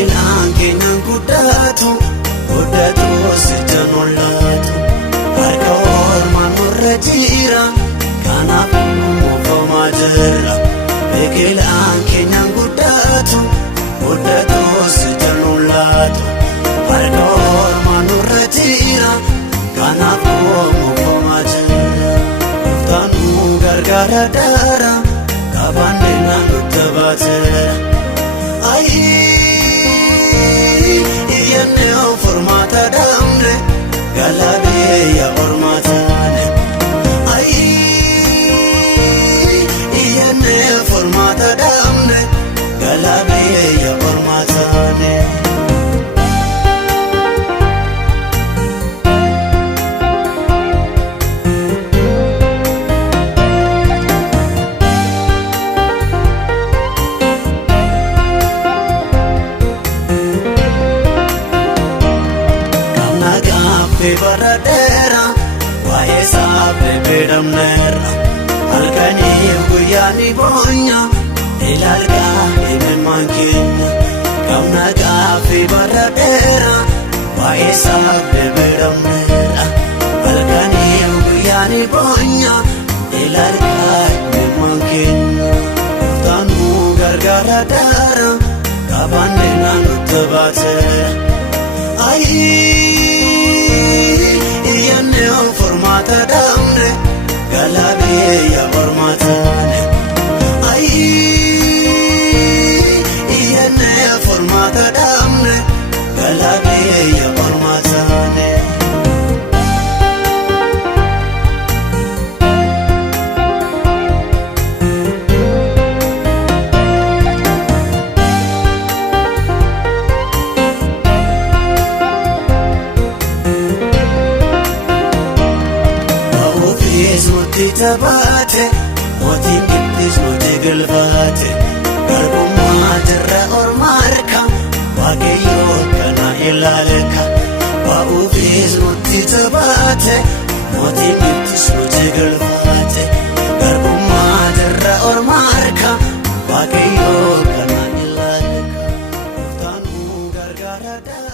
biqilaan keenyan guddatu sijanolatu harka ormaan nurra jira kanaafuu moofamaa jirra. Biqilaan keenyan guddatu sijanolatu harka ormaan nurra jira kanaafuu moofamaa jirra. Gooftaanuu gargaara daara kabaanneenaan nutti baateera. Iyyannee furmaata dhabne galaabee yaa ormaataane. Iyyannee furmaata dhabne galaabee yaa ormaataane. Baradera waa'ee saafee beedamneerra halkanii guyyaani boonya ilaalgaa imimmaan keenya qabna gaaffii baradera waa'ee saafee beedamneerra halkanii guyyaani boonya ilaalgaa imimmaan keenya. Gooftaanuu gargaara daara kabaanneenaan nutti baateera. Iyyannee furmaata dhabne galaabee yaa ormaataane. Iyyannee furmaata dhabne galaabee yaa ormaataane. Nuti taphate mootiin gidduus nuti galfate garbummaa jirra ormaa harka waaqayyoo kana ilaaleka. Ba'uufis nuti taphate mootiin gidduus nuti galfate garbummaa jirra ormaa harka waaqayyoo kana ilaaleka. Gooftaanuu gargaara daara.